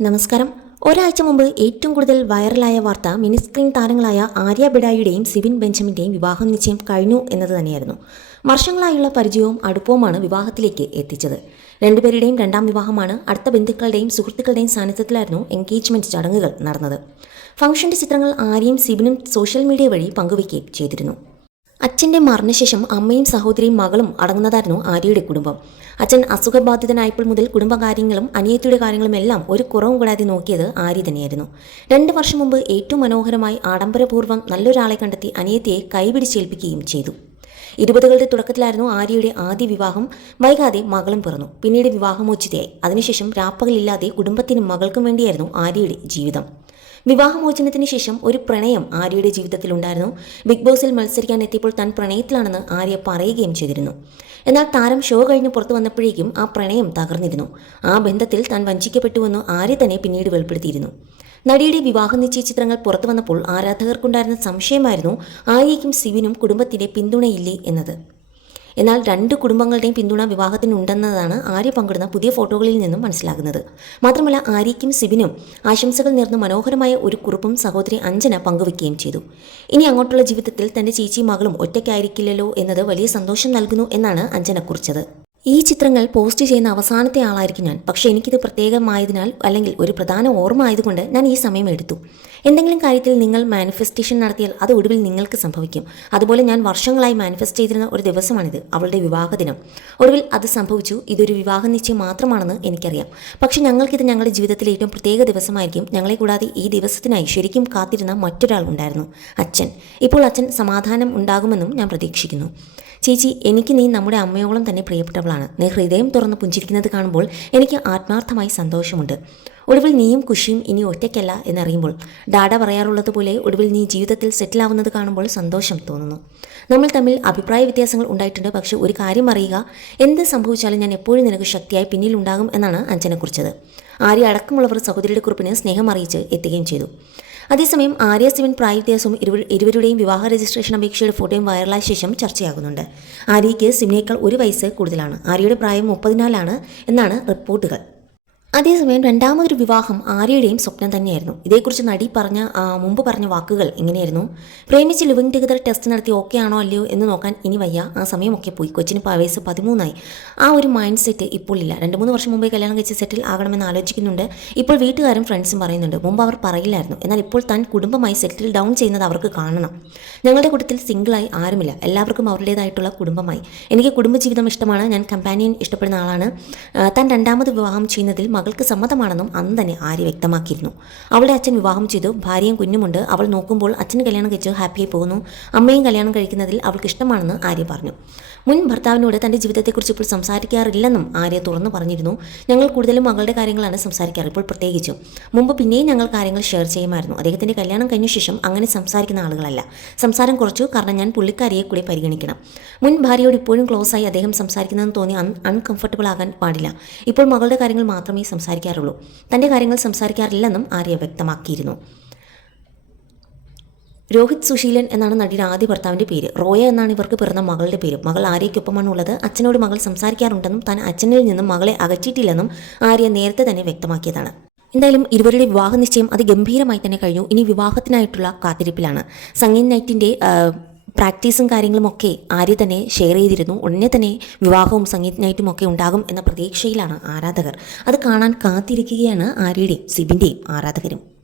നമസ്കാരം. ഒരാഴ്ച മുമ്പ് ഏറ്റവും കൂടുതൽ വൈറലായ വാർത്ത മിനിസ്ക്രീൻ താരങ്ങളായ ആര്യ ബിഡായിയുടെയും സിബിൻ ബെഞ്ചമിന്റെയും വിവാഹം നിശ്ചയം കഴിഞ്ഞു എന്നത് തന്നെയായിരുന്നു. വർഷങ്ങളായുള്ള പരിചയവും അടുപ്പവുമാണ് വിവാഹത്തിലേക്ക് എത്തിച്ചത്. രണ്ടുപേരുടെയും രണ്ടാം വിവാഹമാണ് അടുത്ത ബന്ധുക്കളുടെയും സുഹൃത്തുക്കളുടെയും സാന്നിധ്യത്തിലായിരുന്നു എൻഗേജ്മെന്റ് ചടങ്ങുകൾ നടന്നത്. ഫംഗ്ഷന്റെ ചിത്രങ്ങൾ ആര്യയും സിബിനും സോഷ്യൽ മീഡിയ വഴി പങ്കുവയ്ക്കുകയും ചെയ്തിരുന്നു. അച്ഛന്റെ മരണശേഷം അമ്മയും സഹോദരിയും മകളും അടങ്ങുന്നതായിരുന്നു ആര്യയുടെ കുടുംബം. അച്ഛൻ അസുഖബാധിതനായപ്പോൾ മുതൽ കുടുംബകാര്യങ്ങളും അനിയത്തിയുടെ കാര്യങ്ങളും എല്ലാം ഒരു കുറവും കൂടാതെ നോക്കിയത് ആര്യ തന്നെയായിരുന്നു. രണ്ട് വർഷം മുമ്പ് ഏറ്റവും മനോഹരമായി ആഡംബരപൂർവം നല്ലൊരാളെ കണ്ടെത്തി അനിയത്തിയെ കൈപിടിച്ചേൽപ്പിക്കുകയും ചെയ്തു. ഇരുപതുകളുടെ തുടക്കത്തിലായിരുന്നു ആര്യയുടെ ആദ്യ വിവാഹം. വൈകാതെ മകളും പിറന്നു. പിന്നീട് വിവാഹമോചിതയായി. അതിനുശേഷം രാപ്പകലില്ലാതെ കുടുംബത്തിനും മകൾക്കും വേണ്ടിയായിരുന്നു ആര്യയുടെ ജീവിതം. വിവാഹമോചനത്തിന് ശേഷം ഒരു പ്രണയം ആര്യയുടെ ജീവിതത്തിലുണ്ടായിരുന്നു ബിഗ് ബോസിൽ മത്സരിക്കാൻ എത്തിയപ്പോൾ താൻ പ്രണയത്തിലാണെന്ന് ആര്യ പറയുകയും ചെയ്തിരുന്നു. എന്നാൽ താരം ഷോ കഴിഞ്ഞ് പുറത്തു വന്നപ്പോഴേക്കും ആ പ്രണയം തകർന്നിരുന്നു. ആ ബന്ധത്തിൽ താൻ വഞ്ചിക്കപ്പെട്ടുവെന്ന് ആര്യ തന്നെ പിന്നീട് വെളിപ്പെടുത്തിയിരുന്നു. നടിയുടെ വിവാഹ നിശ്ചയ ചിത്രങ്ങൾ പുറത്തു വന്നപ്പോൾ ആരാധകർക്കുണ്ടായിരുന്ന സംശയമായിരുന്നു ആര്യയ്ക്കും സിവിനും കുടുംബത്തിന്റെ പിന്തുണയില്ലേ എന്നത്. എന്നാൽ രണ്ട് കുടുംബങ്ങളുടെയും പിന്തുണ വിവാഹത്തിനുണ്ടെന്നതാണ് ആര്യ പങ്കിടുന്ന പുതിയ ഫോട്ടോകളിൽ നിന്നും മനസ്സിലാകുന്നത്. മാത്രമല്ല ആര്യയ്ക്കും സിബിനും ആശംസകൾ നേർന്ന് മനോഹരമായ ഒരു കുറിപ്പും സഹോദരി അഞ്ജന പങ്കുവെക്കുകയും ചെയ്തു. ഇനി അങ്ങോട്ടുള്ള ജീവിതത്തിൽ തന്റെ ചേച്ചിയും മകളും ഒറ്റയ്ക്കായിരിക്കില്ലല്ലോ എന്നത് വലിയ സന്തോഷം നൽകുന്നു എന്നാണ് അഞ്ജന കുറിച്ചത്. ഈ ചിത്രങ്ങൾ പോസ്റ്റ് ചെയ്യുന്ന അവസാനത്തെ ആളായിരിക്കും ഞാൻ. പക്ഷേ എനിക്കിത് പ്രത്യേകമായതിനാൽ അല്ലെങ്കിൽ ഒരു പ്രധാന ഓർമ്മ ആയതുകൊണ്ട് ഞാൻ ഈ സമയം എടുത്തു. എന്തെങ്കിലും കാര്യത്തിൽ നിങ്ങൾ മാനിഫെസ്റ്റേഷൻ നടത്തിയാൽ അത് ഒടുവിൽ നിങ്ങൾക്ക് സംഭവിക്കും. അതുപോലെ ഞാൻ വർഷങ്ങളായി മാനിഫെസ്റ്റ് ചെയ്തിരുന്ന ഒരു ദിവസമാണിത് അവളുടെ വിവാഹ ദിനം ഒടുവിൽ അത് സംഭവിച്ചു. ഇതൊരു വിവാഹ നിശ്ചയം മാത്രമാണെന്ന് എനിക്കറിയാം. പക്ഷേ ഞങ്ങൾക്കിത് ഞങ്ങളുടെ ജീവിതത്തിലെ ഏറ്റവും പ്രത്യേക ദിവസമായിരിക്കും. ഞങ്ങളെ കൂടാതെ ഈ ദിവസത്തിനായി ശരിക്കും കാത്തിരുന്ന മറ്റൊരാൾ ഉണ്ടായിരുന്നു അച്ഛൻ. ഇപ്പോൾ അച്ഛൻ സമാധാനം ഉണ്ടാകുമെന്നും ഞാൻ പ്രതീക്ഷിക്കുന്നു. ചേച്ചി എനിക്ക് നീ നമ്മുടെ അമ്മയോളം തന്നെ പ്രിയപ്പെട്ടവളാണ്. നീ ഹൃദയം തുറന്ന് പുഞ്ചിരിക്കുന്നത് കാണുമ്പോൾ എനിക്ക് ആത്മാർത്ഥമായി സന്തോഷമുണ്ട്. ഒടുവിൽ നീയും കുഷിയും ഇനി ഒറ്റയ്ക്കല്ല എന്നറിയുമ്പോൾ ഡാഡ പറയാറുള്ളത് പോലെ ഒടുവിൽ നീ ജീവിതത്തിൽ സെറ്റിൽ ആവുന്നത് കാണുമ്പോൾ സന്തോഷം തോന്നുന്നു. നമ്മൾ തമ്മിൽ അഭിപ്രായ വ്യത്യാസങ്ങൾ ഉണ്ടായിട്ടുണ്ട്. പക്ഷെ ഒരു കാര്യം അറിയുക എന്ത് സംഭവിച്ചാലും ഞാൻ എപ്പോഴും നിനക്ക് ശക്തിയായി പിന്നിലുണ്ടാകും എന്നാണ് അഞ്ജന കുറിച്ചത്. ആര്യ അടക്കമുള്ളവർ സഹോദരിയുടെ കുറിപ്പിന് സ്നേഹം അറിയിച്ച് എത്തുകയും ചെയ്തു. അതേസമയം ആര്യ സിവൻ പ്രായവ്യത്യാസവും ഇരുവ ഇരുവരുടെയും വിവാഹ രജിസ്ട്രേഷൻ അപേക്ഷയുടെ ഫോട്ടോയും വൈറലായ ശേഷം ചർച്ചയാകുന്നുണ്ട്. ആര്യയ്ക്ക് സിമിനേക്കാൾ ഒരു വയസ്സ് കൂടുതലാണ്. ആര്യയുടെ പ്രായം മുപ്പതിനാലാണ് എന്നാണ് റിപ്പോർട്ടുകൾ. അതേസമയം രണ്ടാമതൊരു വിവാഹം ആര്യയുടെയും സ്വപ്നം തന്നെയായിരുന്നു. ഇതേക്കുറിച്ച് നടി പറഞ്ഞ മുമ്പ് പറഞ്ഞ വാക്കുകൾ ഇങ്ങനെയായിരുന്നു. പ്രേമിച്ച് ലിവിങ് ടുഗദർ ടെസ്റ്റ് നടത്തി ഓക്കെ ആണോ അല്ലയോ എന്ന് നോക്കാൻ ഇനി വയ്യ. ആ സമയമൊക്കെ പോയി. കൊച്ചിന് വയസ്സ് പതിമൂന്നായി. ആ ഒരു മൈൻഡ് സെറ്റ് ഇപ്പോൾ ഇല്ല. രണ്ട് മൂന്ന് വർഷം മുമ്പേ കല്യാണം കഴിച്ച് സെറ്റിൽ ആകണമെന്ന് ആലോചിക്കുന്നുണ്ട്. ഇപ്പോൾ വീട്ടുകാരും ഫ്രണ്ട്സും പറയുന്നുണ്ട് മുമ്പ് അവർ പറയില്ലായിരുന്നു. എന്നാൽ ഇപ്പോൾ താൻ കുടുംബമായി സെറ്റിൽ ഡൗൺ ചെയ്യുന്നത് അവർക്ക് കാണണം. ഞങ്ങളുടെ കൂട്ടത്തിൽ സിംഗിളായി ആരുമില്ല. എല്ലാവർക്കും അവരുടേതായിട്ടുള്ള കുടുംബമായി. എനിക്ക് കുടുംബജീവിതം ഇഷ്ടമാണ്. ഞാൻ കമ്പാനിയൻ ഇഷ്ടപ്പെടുന്ന ആളാണ്. താൻ രണ്ടാമത് വിവാഹം ചെയ്യുന്നതിൽ മകൾക്ക് സമ്മതമാണെന്നും അന്ന് തന്നെ ആര്യ വ്യക്തമാക്കിയിരുന്നു. അവളുടെ അച്ഛൻ വിവാഹം ചെയ്തു ഭാര്യയും കുഞ്ഞുമുണ്ട്. അവൾ നോക്കുമ്പോൾ അച്ഛന് കല്യാണം കഴിച്ച് ഹാപ്പിയായി പോകുന്നു. അമ്മയും കല്യാണം കഴിക്കുന്നതിൽ അവൾക്ക് ഇഷ്ടമാണെന്ന് ആര്യ പറഞ്ഞു. മുൻ ഭർത്താവിനോട് തന്റെ ജീവിതത്തെക്കുറിച്ച് ഇപ്പോൾ സംസാരിക്കാറില്ലെന്നും ആര്യ തുറന്നു പറഞ്ഞിരുന്നു. ഞങ്ങൾ കൂടുതലും മകളുടെ കാര്യങ്ങളാണ് സംസാരിക്കാറ്. ഇപ്പോൾ പ്രത്യേകിച്ചും. മുമ്പ് പിന്നെയും ഞങ്ങൾ കാര്യങ്ങൾ ഷെയർ ചെയ്യുമായിരുന്നു. അദ്ദേഹത്തിന്റെ കല്യാണം കഴിഞ്ഞ ശേഷം അങ്ങനെ സംസാരിക്കുന്ന ആളുകളല്ല. സംസാരം കുറച്ചു കാരണം ഞാൻ പുള്ളിക്കാരിയെ കൂടി പരിഗണിക്കണം. മുൻ ഭാര്യയോട് ഇപ്പോഴും ക്ലോസ് ആയി അദ്ദേഹം സംസാരിക്കുന്നതെന്ന് തോന്നി അൺ അൺകംഫർട്ടബിൾ ആകാൻ പാടില്ല. ഇപ്പോൾ മകളുടെ കാര്യങ്ങൾ മാത്രമേ സംസാരിക്കാറുള്ളൂ. തന്റെ കാര്യങ്ങൾ സംസാരിക്കാറില്ലെന്നും ആര്യ വ്യക്തമാക്കിയിരുന്നു. രോഹിത് സുശീലൻ എന്നാണ് നടിയുടെ ആദ്യ ഭർത്താവിന്റെ പേര്. റോയ എന്നാണ് ഇവർക്ക് പിറന്ന മകളുടെ പേര്. മകൾ ആര്യയ്ക്കൊപ്പമാണ് ഉള്ളത്. അച്ഛനോട് മകൾ സംസാരിക്കാറുണ്ടെന്നും താൻ അച്ഛനിൽ നിന്നും മകളെ അകറ്റിയിട്ടില്ലെന്നും ആര്യ നേരത്തെ തന്നെ വ്യക്തമാക്കിയതാണ്. എന്തായാലും ഇരുവരുടെ വിവാഹ നിശ്ചയം അത് ഗംഭീരമായി തന്നെ കഴിഞ്ഞു. ഇനി വിവാഹത്തിനായിട്ടുള്ള കാത്തിരിപ്പിലാണ്. സംഗീൻ നൈറ്റിന്റെ പ്രാക്ടീസും കാര്യങ്ങളും ഒക്കെ ആര്യ തന്നെ ഷെയർ ചെയ്തിരുന്നു. ഉടനെ തന്നെ വിവാഹവും സംഗീത് നൈറ്റും ഒക്കെ ഉണ്ടാകും എന്ന പ്രതീക്ഷയിലാണ് ആരാധകർ. അത് കാണാൻ കാത്തിരിക്കുകയാണ് ആര്യയുടെയും സിബിന്റെയും ആരാധകരും.